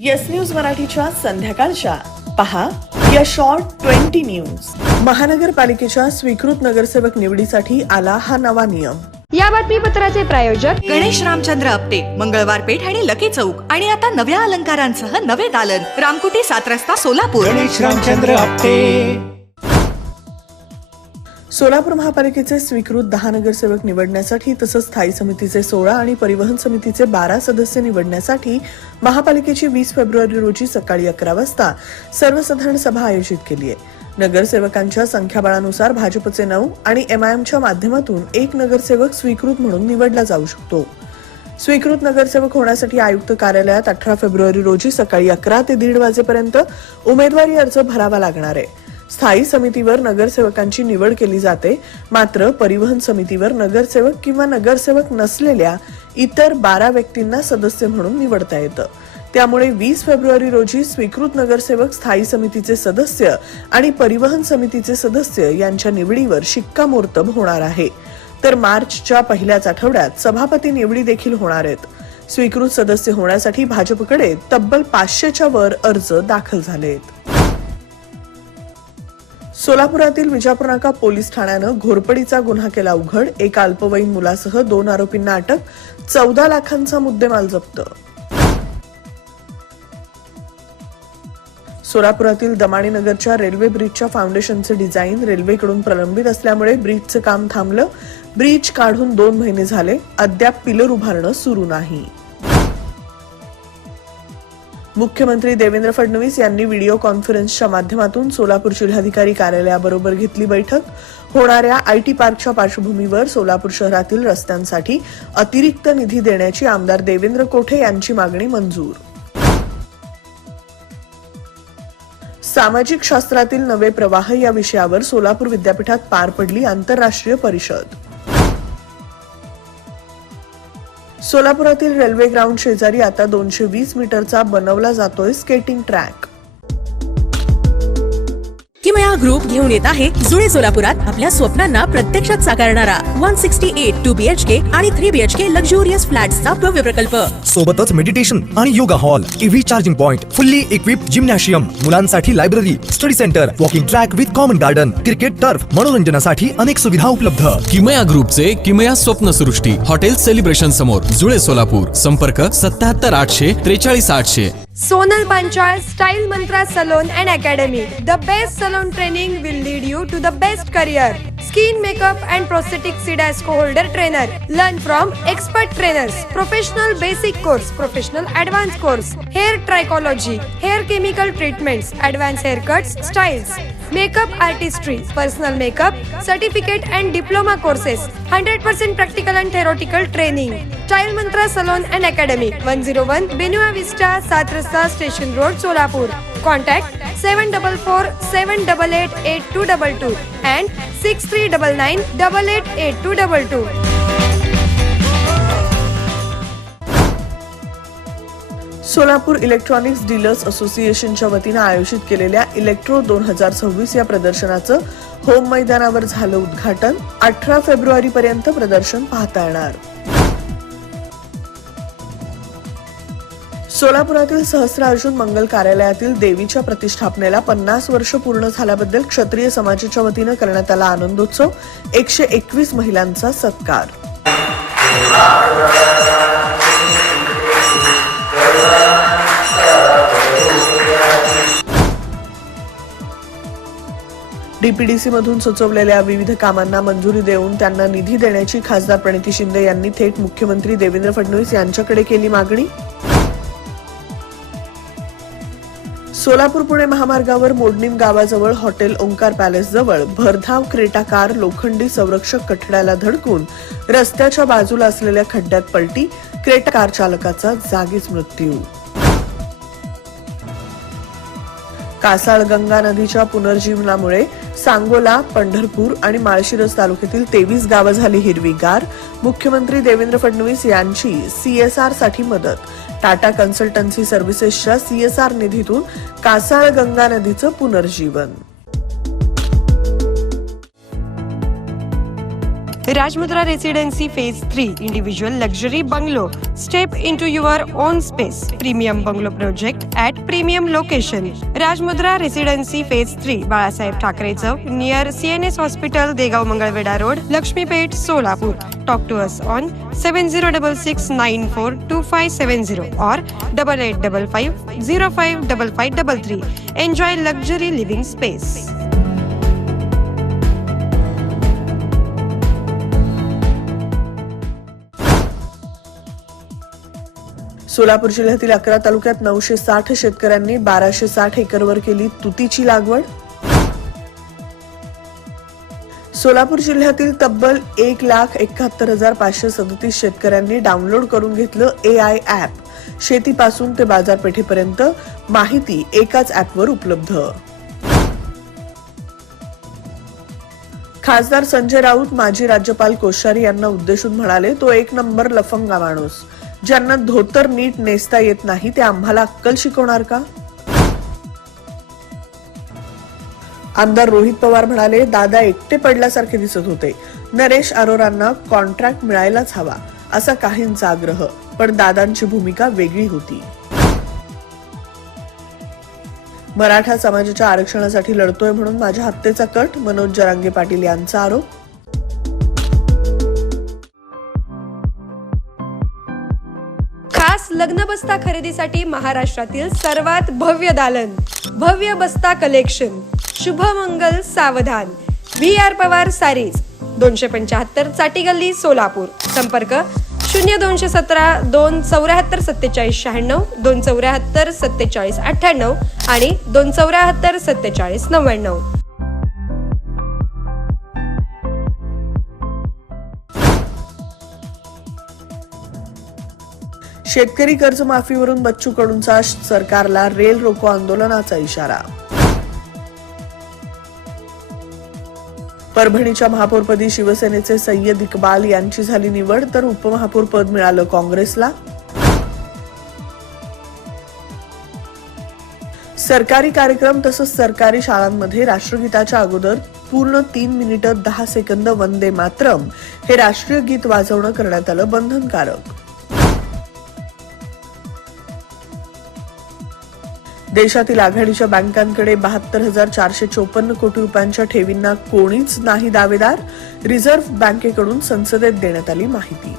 Yes news मराठीच्या संध्याकाळच्या पहा या शॉर्ट 20 न्यूज. महानगरपालिकेच्या स्वीकृत नगरसेवक निवडीसाठी आला हा नवा नियम. या बातमीपत्राचे प्रायोजक गणेश रामचंद्र आपटे, मंगळवार पेठ आणि लकी चौक. आणि आता नव्या अलंकारांसह नवे दालन, रामकुटी 7 रस्ता सोलापूर. गणेश रामचंद्र आपटे. सोलापूर महापालिकेचे स्वीकृत 10 नगरसेवक निवडण्यासाठी तसंच स्थायी समितीचे 16 आणि परिवहन समितीचे 12 सदस्य निवडण्यासाठी महापालिकेची 20 फेब्रुवारी रोजी सकाळी 11 वाजता सर्वसाधारण सभा आयोजित केली आहे. नगरसेवकांच्या संख्याबळानुसार भाजपचे 9 आणि MIMच्या माध्यमातून 1 नगरसेवक स्वीकृत म्हणून निवडला जाऊ शकतो. स्वीकृत नगरसेवक होण्यासाठी आयुक्त कार्यालयात 18 फेब्रुवारी रोजी सकाळी 11 ते 1:30 वाजेपर्यंत उमेदवारी अर्ज भरावा लागणार आहे. स्थायी समितीवर नगरसेवकांची निवड केली जाते, मात्र परिवहन समितीवर नगरसेवक किंवा नगरसेवक नसलेल्या इतर 12 व्यक्तींना सदस्य म्हणून निवडता येतं. त्यामुळे 20 फेब्रुवारी रोजी स्वीकृत नगरसेवक, स्थायी समितीचे सदस्य आणि परिवहन समितीचे सदस्य यांच्या निवडीवर शिक्कामोर्तब होणार आहे. तर मार्चच्या पहिल्याच आठवड्यात सभापती निवडी देखील होणार आहेत. स्वीकृत सदस्य होण्यासाठी भाजपकडे तब्बल 500च्या वर अर्ज दाखल झाले आहेत. सोलापुरातील विजापूर नाका पोलीस ठाण्यानं घोरपडीचा गुन्हा केला उघड. एका अल्पवयीन मुलासह 2 आरोपींना अटक. 14 लाखांचा मुद्देमाल जप्त. सोलापुरातील दमाणीनगरच्या रेल्वे ब्रिजच्या फाउंडेशनचे डिझाईन रेल्वेकडून प्रलंबित असल्यामुळे ब्रिजचं काम थांबलं. ब्रिज काढून 2 महिने झाले, अद्याप पिलर उभारणं सुरू नाही. मुख्यमंत्री देवेंद्र फडणवीस यांनी व्हिडिओ कॉन्फरन्सच्या माध्यमातून सोलापूर जिल्हाधिकारी कार्यालयाबरोबर घेतली बैठक. होणाऱ्या IT पार्कच्या पार्श्वभूमीवर सोलापूर शहरातील रस्त्यांसाठी अतिरिक्त निधी देण्याची आमदार देवेंद्र कोठे यांची मागणी मंजूर. सामाजिक शास्त्रातील नवे प्रवाह या विषयावर सोलापूर विद्यापीठात पार पडली आंतरराष्ट्रीय परिषद. सोलापुरातील रेल्वे ग्राउंड शेजारी आता 220 मीटरचा बनवला जातोय स्केटिंग ट्रॅक. किमया ग्रुप घेऊन येत आहे जुळे सोलापुरात आपल्या स्वप्नांना प्रत्यक्षात साकारणारा 168 2 BHK आणि 3 BHK लक्झुरियस फ्लॅट्सचा भव्य प्रकल्प. सोबतच मेडिटेशन आणि yoga hall, EV charging point, fully equipped gymnasium, मुलांसाठी library, study centre, walking track with common garden, cricket turf, मनोरंजनासाठी अनेक सुविधा उपलब्ध. किमया ग्रुपचे किमया स्वप्नसृष्टी हॉटेल सेलिब्रेशन समोर जुळे सोलापूर. संपर्क 77 800 43 800. Sonal Panchal Style Mantra Salon and Academy. The best salon training will lead you to the best career. Skin makeup and prosthetic CDASCO holder trainer. Learn from expert trainers. Professional basic course, professional advanced course. Hair trichology, hair chemical treatments, advanced haircuts, styles. Makeup artistry, personal makeup, certificate and diploma courses. 100% practical and theoretical training. Style Mantra Salon and Academy. 101 Benua Vista, 7 Rasta Station Road, Solapur. Contact 744 788 8222 and 6399 888222. Solapur electronics dealers असोसिएशनच्या वतीनं आयोजित केलेल्या electro 2026 या प्रदर्शनाचं home मैदानावर झालं उद्घाटन. 18 February पर्यंत प्रदर्शन पाहता येणार. सोलापुरातील सहस्रार्जुन मंगल कार्यालयातील देवीच्या प्रतिष्ठापनेला 50 वर्ष पूर्ण झाल्याबद्दल क्षत्रिय समाजाच्या वतीनं करण्यात आला आनंदोत्सव. 121 महिलांचा सत्कार. DPDC मधून सुचवलेल्या विविध कामांना मंजुरी देऊन त्यांना निधी देण्याची खासदार प्रणिती शिंदे यांनी थेट मुख्यमंत्री देवेंद्र फडणवीस यांच्याकडे केली मागणी. सोलापूर पुणे महामार्गावर मोडणीम गावाजवळ हॉटेल ओंकार पॅलेस जवळ भरधाव क्रेटा कार लोखंडी संरक्षक कठड्याला धडकून रस्त्याच्या बाजूला असलेल्या खड्ड्यात पलटी. क्रेटा कार चालकाचा जागीच मृत्यू. कासाळ गंगा नदीच्या पुनर्जीवनामुळे सांगोला, पंढरपूर आणि माळशिरस तालुक्यातील 23 गावं झाली हिरवीगार. मुख्यमंत्री देवेंद्र फडणवीस यांची CSR साठी मदत. टाटा कन्सल्टन्सी सर्व्हिसेसच्या CSR निधीतून कासाळ गंगा नदीचं पुनर्जीवन. Rajmudra Residency Phase 3 Individual Luxury Bungalow. Step into your own space. Premium Bungalow Project at Premium Location. Rajmudra Residency Phase 3 Balasaheb Thackeray Chowk near CNS Hospital, Degav Mangalveda Road, Lakshmipet, Solapur. Talk to us on 7066942570 or 8855055533. Enjoy luxury living space. Solapur जिल्ह्यातील 11 तालुक्यात 960 शेतकऱ्यांनी 1260 एकरवर केली तुतीची लागवड. सोलापूर जिल्ह्यातील तब्बल 1,71,537 शेतकऱ्यांनी डाउनलोड करून घेतलं AI ॲप. शेतीपासून ते बाजारपेठेपर्यंत माहिती एकाच ॲपवर उपलब्ध. खासदार संजय राऊत माजी राज्यपाल कोश्यारी यांना उद्देशून म्हणाले, तो एक नंबर लफंगा माणूस. ज्यांना धोतर नीट नेसता येत नाही ते आम्हाला अक्कल शिकवणार का? आमदार रोहित पवार म्हणाले, दादा एकटे पडल्यासारखे दिसत होते. नरेश अरोरांना कॉन्ट्रॅक्ट मिळायलाच हवा असा काहींचा आग्रह, पण दादांची भूमिका वेगळी होती. मराठा समाजाच्या आरक्षणासाठी लढतोय म्हणून माझ्या हत्येचा कट, मनोज जरांगे पाटील यांचा आरोप. खास लग्न बस्ता खरेदीसाठी महाराष्ट्रातील सर्वात भव्य दालन, भव्य बस्ता कलेक्शन, शुभमंगल सावधान, VR पवार सारीज, 275 चाटी गल्ली, सोलापूर. संपर्क 0217 274 4796, 274 47 98 आणि 274 47 99. शेतकरी कर्जमाफीवरून बच्चू कडूंचा सरकारला रेल रोको आंदोलनाचा इशारा. परभणीच्या महापौरपदी शिवसेनेचे सय्यद इक्बाल यांची झाली निवड, तर उपमहापौर पद मिळालं काँग्रेसला. सरकारी कार्यक्रम तसंच सरकारी शाळांमध्ये राष्ट्रगीताच्या अगोदर पूर्ण 3 मिनिटं 10 सेकंद वंदे मातरम हे राष्ट्रीय गीत वाजवणं करण्यात आलं बंधनकारक. देशातील आघाडीच्या बँकांकडे 72,454 कोटी रुपयांच्या ठेवींना कोणीच नाही दावेदार. रिझर्व्ह बँकेकडून संसदेत देण्यात आली माहिती.